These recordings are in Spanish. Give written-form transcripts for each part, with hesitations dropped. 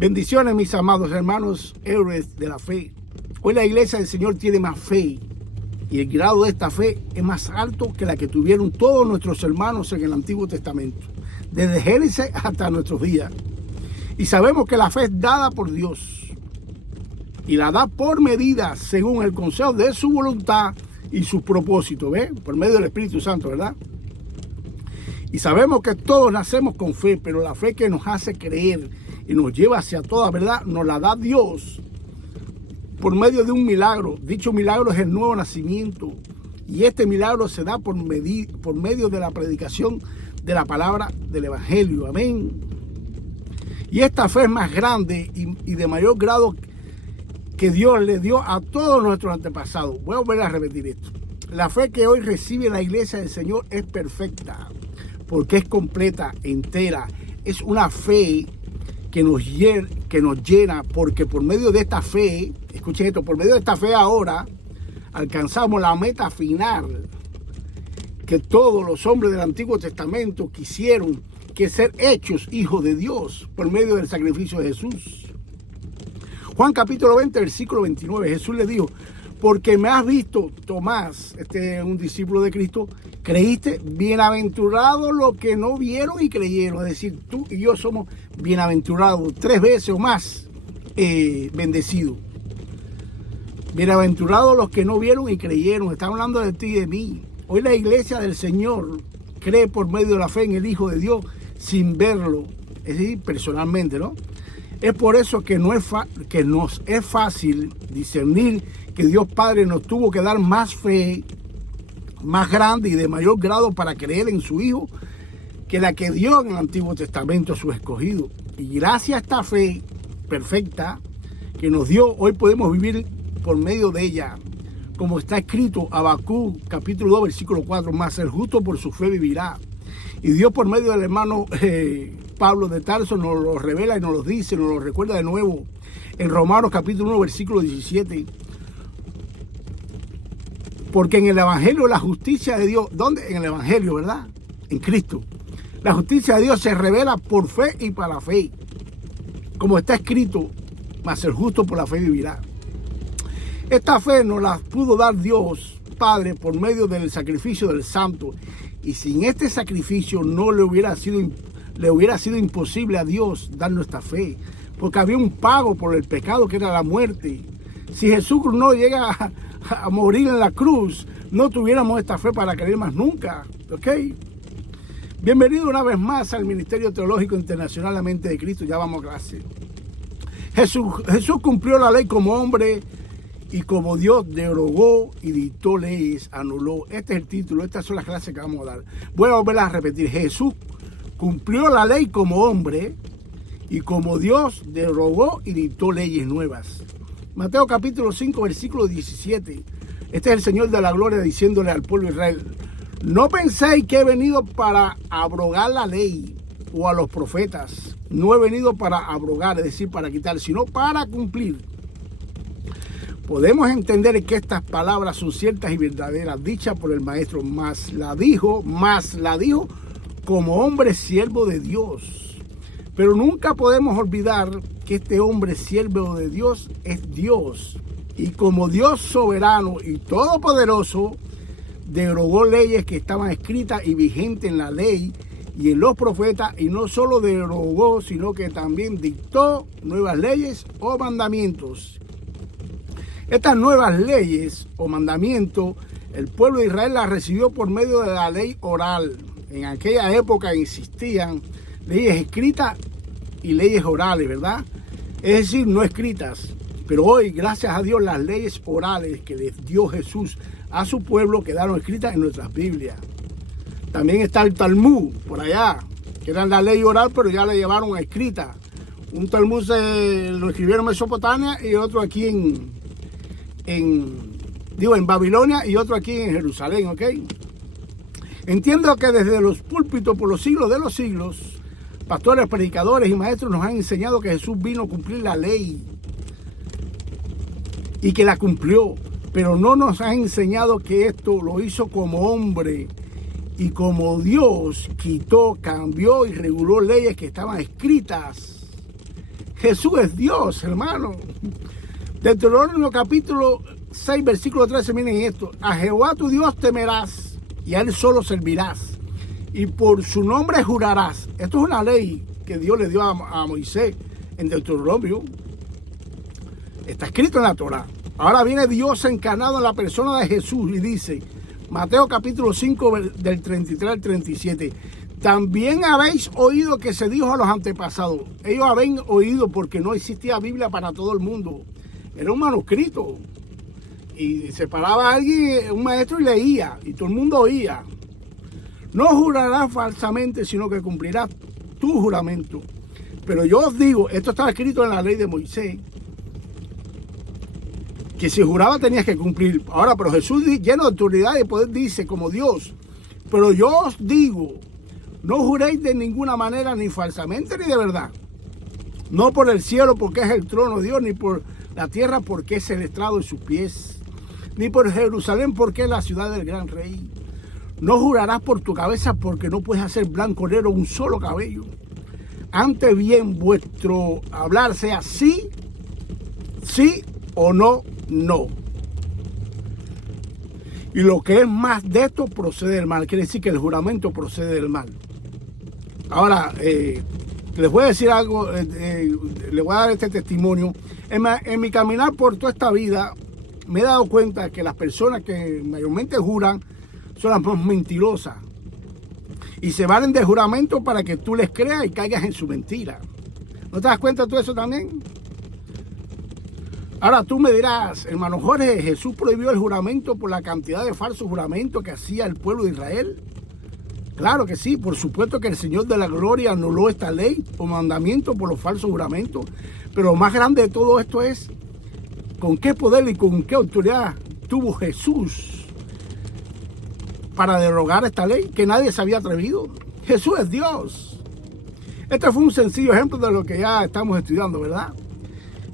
Bendiciones, mis amados hermanos, héroes de la fe. Hoy la iglesia del Señor tiene más fe y el grado de esta fe es más alto que la que tuvieron todos nuestros hermanos en el Antiguo Testamento, desde Génesis hasta nuestros días. Y sabemos que la fe es dada por Dios y la da por medida según el consejo de su voluntad y su propósito, ¿ve? Por medio del Espíritu Santo, ¿verdad? Y sabemos que todos nacemos con fe, pero la fe que nos hace creer y nos lleva hacia toda verdad, nos la da Dios por medio de un milagro. Dicho milagro es el nuevo nacimiento. Y este milagro se da por medio de la predicación de la palabra del Evangelio. Amén. Y esta fe es más grande y de mayor grado que Dios le dio a todos nuestros antepasados. Voy a volver a repetir esto. La fe que hoy recibe la iglesia del Señor es perfecta, porque es completa, entera. Es una fe que nos llena, porque por medio de esta fe, escuchen esto, por medio de esta fe ahora alcanzamos la meta final que todos los hombres del Antiguo Testamento quisieron, que ser hechos hijos de Dios por medio del sacrificio de Jesús. Juan capítulo 20, versículo 29, Jesús le dijo: porque me has visto, Tomás, un discípulo de Cristo, creíste. Bienaventurados los que no vieron y creyeron. Es decir, tú y yo somos bienaventurados 3 veces o más bendecidos. Bienaventurados los que no vieron y creyeron. Está hablando de ti y de mí. Hoy la iglesia del Señor cree por medio de la fe en el Hijo de Dios sin verlo, es decir, personalmente, ¿no? Es por eso que nos es fácil discernir que Dios Padre nos tuvo que dar más fe, más grande y de mayor grado para creer en su Hijo, que la que dio en el Antiguo Testamento a sus escogidos. Y gracias a esta fe perfecta que nos dio, hoy podemos vivir por medio de ella. Como está escrito, Habacuc capítulo 2, versículo 4, más el justo por su fe vivirá. Y Dios por medio del hermano Pablo de Tarso nos lo revela y nos lo dice, nos lo recuerda de nuevo en Romanos capítulo 1, versículo 17. Porque en el Evangelio la justicia de Dios, ¿dónde? En el Evangelio, ¿verdad? En Cristo. La justicia de Dios se revela por fe y para fe. Como está escrito, mas el justo por la fe vivirá. Esta fe nos la pudo dar Dios Padre por medio del sacrificio del Santo. Y sin este sacrificio no le hubiera sido imposible a Dios darnos esta fe. Porque había un pago por el pecado que era la muerte. Si Jesús no llega a morir en la cruz, no tuviéramos esta fe para creer más nunca. ¿Ok? Bienvenido una vez más al Ministerio Teológico Internacional La Mente de Cristo. Ya vamos a clase. Jesús cumplió la ley como hombre y como Dios derogó y dictó leyes, anuló. Este es el título, estas son las clases que vamos a dar. Voy a volver a repetir. Jesús cumplió la ley como hombre y como Dios derogó y dictó leyes nuevas. Mateo capítulo 5, versículo 17. Este es el Señor de la gloria diciéndole al pueblo de Israel: no penséis que he venido para abrogar la ley o a los profetas. No he venido para abrogar, es decir, para quitar, sino para cumplir. Podemos entender que estas palabras son ciertas y verdaderas, dichas por el Maestro, más la dijo como hombre siervo de Dios. Pero nunca podemos olvidar que este hombre siervo de Dios es Dios. Y como Dios soberano y todopoderoso, derogó leyes que estaban escritas y vigentes en la ley y en los profetas, y no solo derogó, sino que también dictó nuevas leyes o mandamientos. Estas nuevas leyes o mandamientos, el pueblo de Israel las recibió por medio de la ley oral. En aquella época existían leyes escritas y leyes orales, ¿verdad? Es decir, no escritas. Pero hoy, gracias a Dios, las leyes orales que les dio Jesús a su pueblo quedaron escritas en nuestras Biblias. También está el Talmud, por allá, que era la ley oral, pero ya la llevaron a escrita. Un Talmud lo escribieron en Mesopotamia y otro aquí en Babilonia y otro aquí en Jerusalén, ¿ok? Entiendo que desde los púlpitos por los siglos de los siglos, pastores, predicadores y maestros nos han enseñado que Jesús vino a cumplir la ley y que la cumplió, pero no nos han enseñado que esto lo hizo como hombre y como Dios quitó, cambió y reguló leyes que estaban escritas. Jesús es Dios, hermano. Deuteronomio capítulo 6, versículo 13, miren esto. A Jehová tu Dios temerás y a él solo servirás. Y por su nombre jurarás. Esto es una ley que Dios le dio a Moisés en Deuteronomio. Está escrito en la Torá. Ahora viene Dios encarnado en la persona de Jesús y dice, Mateo capítulo 5 del 33 al 37, también habéis oído que se dijo a los antepasados. Ellos habían oído porque no existía Biblia para todo el mundo. Era un manuscrito. Y se paraba alguien, un maestro, y leía. Y todo el mundo oía. No jurarás falsamente, sino que cumplirás tu juramento. Pero yo os digo, esto estaba escrito en la ley de Moisés, que si juraba tenías que cumplir. Ahora, pero Jesús, lleno de autoridad y poder, dice como Dios, pero yo os digo, no juréis de ninguna manera, ni falsamente ni de verdad. No por el cielo, porque es el trono de Dios, ni por la tierra, porque es el estrado de sus pies, ni por Jerusalén, porque es la ciudad del gran rey. No jurarás por tu cabeza, porque no puedes hacer blanco o negro un solo cabello. Antes bien, vuestro hablar sea sí, sí o no, no. Y lo que es más de esto procede del mal. Quiere decir que el juramento procede del mal. Ahora, les voy a decir algo, les voy a dar este testimonio. En mi caminar por toda esta vida, me he dado cuenta que las personas que mayormente juran son las más mentirosas. Y se valen de juramento para que tú les creas y caigas en su mentira. ¿No te das cuenta tú de eso también? Ahora tú me dirás, hermano Jorge, ¿Jesús prohibió el juramento por la cantidad de falsos juramentos que hacía el pueblo de Israel? Claro que sí, por supuesto que el Señor de la Gloria anuló esta ley o mandamiento por los falsos juramentos. Pero lo más grande de todo esto es con qué poder y con qué autoridad tuvo Jesús para derogar esta ley que nadie se había atrevido. Jesús es Dios. Este fue un sencillo ejemplo de lo que ya estamos estudiando, ¿verdad?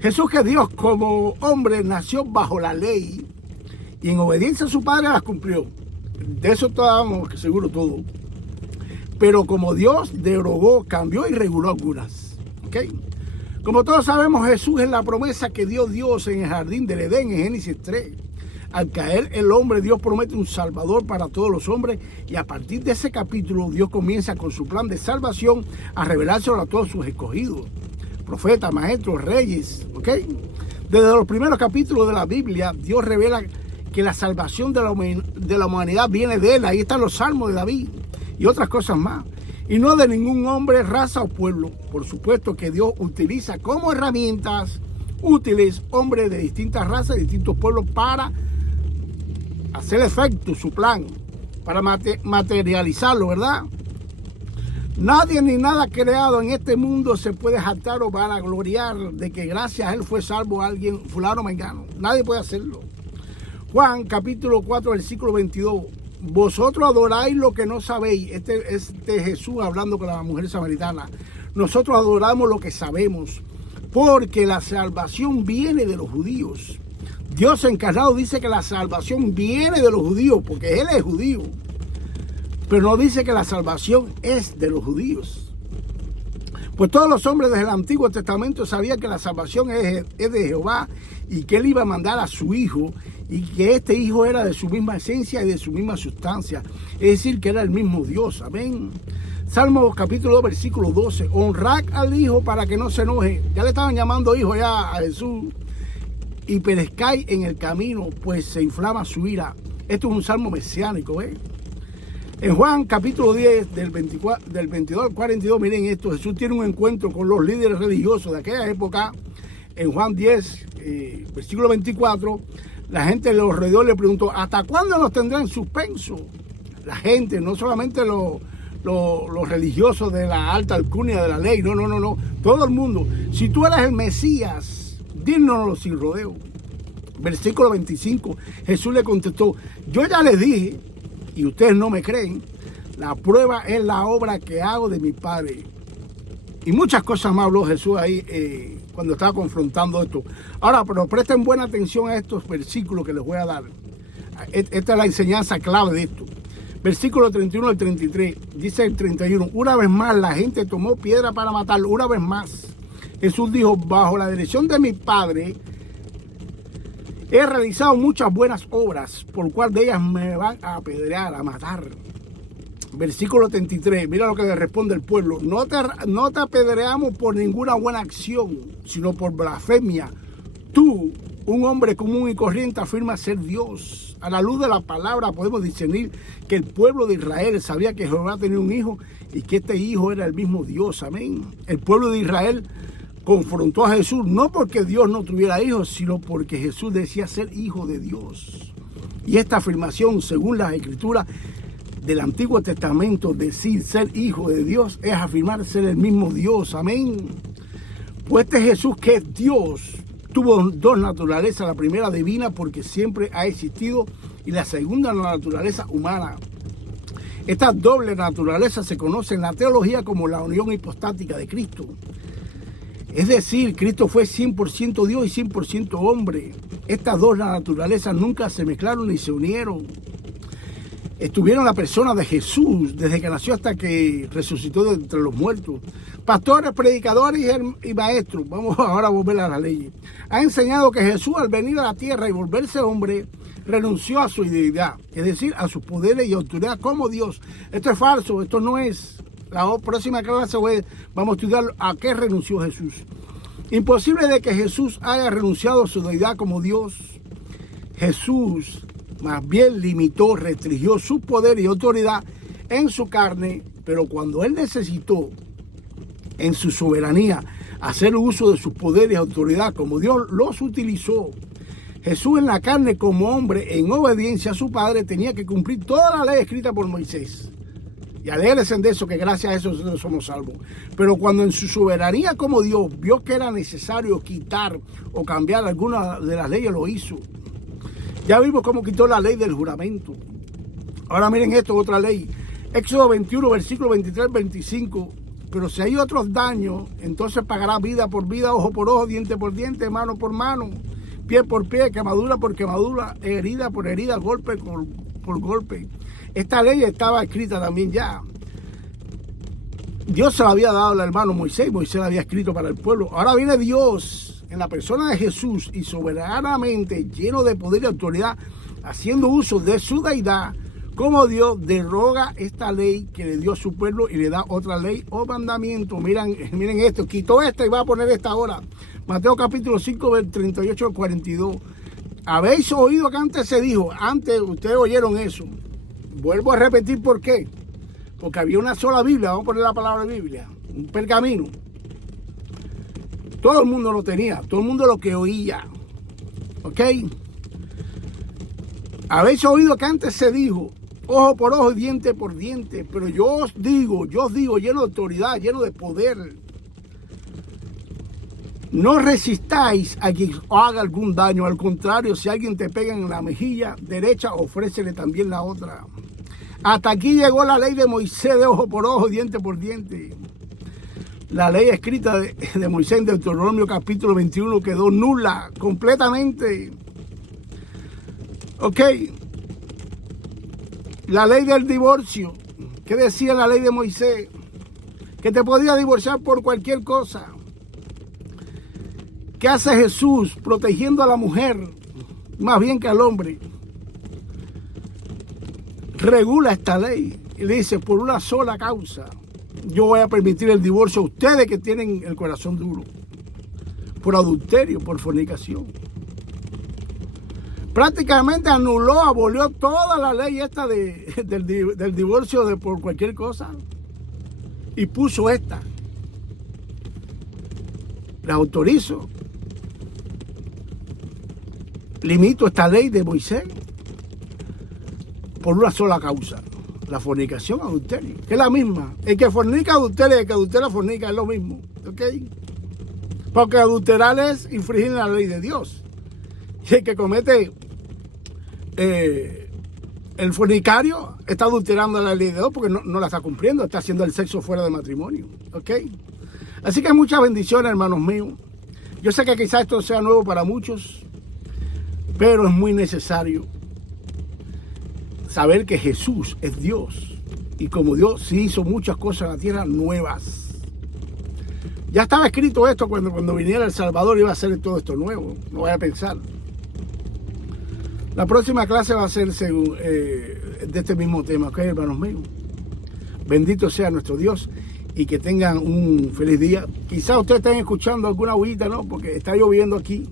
Jesús, que Dios como hombre nació bajo la ley y en obediencia a su Padre las cumplió. De eso estábamos seguros todos. Pero como Dios derogó, cambió y reguló algunas. ¿Ok? Como todos sabemos, Jesús es la promesa que dio Dios en el jardín del Edén en Génesis 3. Al caer el hombre, Dios promete un salvador para todos los hombres, y a partir de ese capítulo Dios comienza con su plan de salvación a revelárselo a todos sus escogidos, profetas, maestros, reyes. ¿Ok? Desde los primeros capítulos de la Biblia, Dios revela que la salvación de la humanidad viene de él. Ahí están los salmos de David y otras cosas más. Y no de ningún hombre, raza o pueblo. Por supuesto que Dios utiliza como herramientas útiles hombres de distintas razas, de distintos pueblos, para hacer efecto su plan, para materializarlo, ¿verdad? Nadie ni nada creado en este mundo se puede jactar o vanagloriar de que gracias a él fue salvo alguien, fulano o mengano. Nadie puede hacerlo. Juan capítulo 4, versículo 22. Vosotros adoráis lo que no sabéis. Este es Jesús hablando con la mujer samaritana. Nosotros adoramos lo que sabemos, porque la salvación viene de los judíos. Dios encarnado dice que la salvación viene de los judíos, porque Él es judío. Pero no dice que la salvación es de los judíos. Pues todos los hombres desde el Antiguo Testamento sabían que la salvación es de Jehová, y que Él iba a mandar a su Hijo, y que este Hijo era de su misma esencia y de su misma sustancia. Es decir, que era el mismo Dios. Amén. Salmo capítulo 2, versículo 12. Honrad al Hijo para que no se enoje. Ya le estaban llamando hijo ya a Jesús. Y perezcáis en el camino, pues se inflama su ira. Esto es un salmo mesiánico, ¿eh? En Juan capítulo 10, del 22 al 42, miren esto. Jesús tiene un encuentro con los líderes religiosos de aquella época. En Juan 10, versículo 24, la gente de los alrededor le preguntó, ¿hasta cuándo nos tendrán en suspenso? La gente, no solamente los religiosos de la alta alcurnia de la ley, no, todo el mundo. Si tú eres el Mesías, dínoslo sin rodeo. Versículo 25, Jesús le contestó, yo ya les dije, y ustedes no me creen, la prueba es la obra que hago de mi Padre. Y muchas cosas más habló Jesús ahí cuando estaba confrontando esto. Ahora, pero presten buena atención a estos versículos que les voy a dar. Esta es la enseñanza clave de esto. Versículo 31 al 33, dice el 31, una vez más la gente tomó piedra para matarlo, una vez más. Jesús dijo, bajo la dirección de mi Padre, he realizado muchas buenas obras, por cual de ellas me van a apedrear, a matar. Versículo 33, mira lo que le responde el pueblo. No te apedreamos por ninguna buena acción, sino por blasfemia. Tú, un hombre común y corriente, afirmas ser Dios. A la luz de la palabra podemos discernir que el pueblo de Israel sabía que Jehová tenía un hijo y que este hijo era el mismo Dios. Amén. El pueblo de Israel confrontó a Jesús no porque Dios no tuviera hijos, sino porque Jesús decía ser hijo de Dios. Y esta afirmación, según las escrituras del Antiguo Testamento, decir ser hijo de Dios es afirmar ser el mismo Dios. Amén. Pues este Jesús, que es Dios, tuvo dos naturalezas, la primera divina porque siempre ha existido, y la segunda la naturaleza humana. Esta doble naturaleza se conoce en la teología como la unión hipostática de Cristo. Es decir, Cristo fue 100% Dios y 100% hombre. Estas dos naturalezas nunca se mezclaron ni se unieron. Estuvieron la persona de Jesús desde que nació hasta que resucitó de entre los muertos. Pastores, predicadores y maestros, vamos ahora a volver a la ley. Ha enseñado que Jesús, al venir a la tierra y volverse hombre, renunció a su deidad, es decir, a sus poderes y autoridad como Dios. Esto es falso, esto no es. La próxima clase vamos a estudiar a qué renunció Jesús. Imposible de que Jesús haya renunciado a su deidad como Dios. Jesús más bien limitó, restringió su poder y autoridad en su carne, pero cuando él necesitó en su soberanía hacer uso de sus poderes y autoridad como Dios los utilizó. Jesús en la carne como hombre, en obediencia a su Padre, tenía que cumplir toda la ley escrita por Moisés. Y alégrese de eso, que gracias a eso nosotros somos salvos. Pero cuando en su soberanía como Dios vio que era necesario quitar o cambiar alguna de las leyes, lo hizo. Ya vimos cómo quitó la ley del juramento. Ahora miren esto, otra ley. Éxodo 21, versículo 23, 25. Pero si hay otros daños, entonces pagará vida por vida, ojo por ojo, diente por diente, mano por mano, pie por pie, quemadura por quemadura, herida por herida, golpe por golpe. Esta ley estaba escrita también ya. Dios se la había dado al hermano Moisés, Moisés la había escrito para el pueblo. Ahora viene Dios en la persona de Jesús y soberanamente, lleno de poder y autoridad, haciendo uso de su deidad, como Dios deroga esta ley que le dio a su pueblo y le da otra ley o mandamiento. Miren esto, quitó esta y va a poner esta ahora. Mateo capítulo 5, 38 al 42. Habéis oído que antes se dijo, antes ustedes oyeron eso. Vuelvo a repetir por qué. Porque había una sola Biblia, vamos a poner la palabra Biblia, un pergamino. Todo el mundo lo tenía, todo el mundo lo que oía. ¿Ok? Habéis oído que antes se dijo, ojo por ojo y diente por diente, pero yo os digo, lleno de autoridad, lleno de poder. No resistáis a quien haga algún daño, al contrario, si alguien te pega en la mejilla derecha, ofrécele también la otra. Hasta aquí llegó la ley de Moisés de ojo por ojo, diente por diente. La ley escrita de Moisés en Deuteronomio capítulo 21 quedó nula completamente. Ok. La ley del divorcio. ¿Qué decía la ley de Moisés? Que te podía divorciar por cualquier cosa. ¿Qué hace Jesús protegiendo a la mujer más bien que al hombre? Regula esta ley y le dice, por una sola causa, yo voy a permitir el divorcio a ustedes que tienen el corazón duro, por adulterio, por fornicación. Prácticamente anuló, abolió toda la ley esta del divorcio por cualquier cosa y puso esta. La autorizo. Limito esta ley de Moisés por una sola causa, la fornicación, adulterio, que es la misma. El que fornica adulteria y el que adultera fornica es lo mismo, ¿ok? Porque adulterar es infringir la ley de Dios. Y el que comete el fornicario está adulterando la ley de Dios porque no la está cumpliendo, está haciendo el sexo fuera de matrimonio, ¿ok? Así que muchas bendiciones, hermanos míos. Yo sé que quizás esto sea nuevo para muchos, pero es muy necesario saber que Jesús es Dios. Y como Dios sí hizo muchas cosas en la tierra nuevas. Ya estaba escrito esto cuando viniera El Salvador iba a ser todo esto nuevo. No vaya a pensar. La próxima clase va a ser según, de este mismo tema, ¿ok, hermanos míos? Bendito sea nuestro Dios y que tengan un feliz día. Quizás ustedes estén escuchando alguna agüita, ¿no? Porque está lloviendo aquí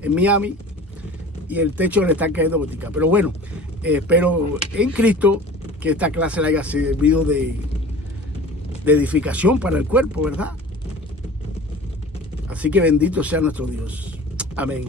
en Miami y el techo le está cayendo gotica. Pero bueno, espero en Cristo que esta clase le haya servido de edificación para el cuerpo, ¿verdad? Así que bendito sea nuestro Dios. Amén.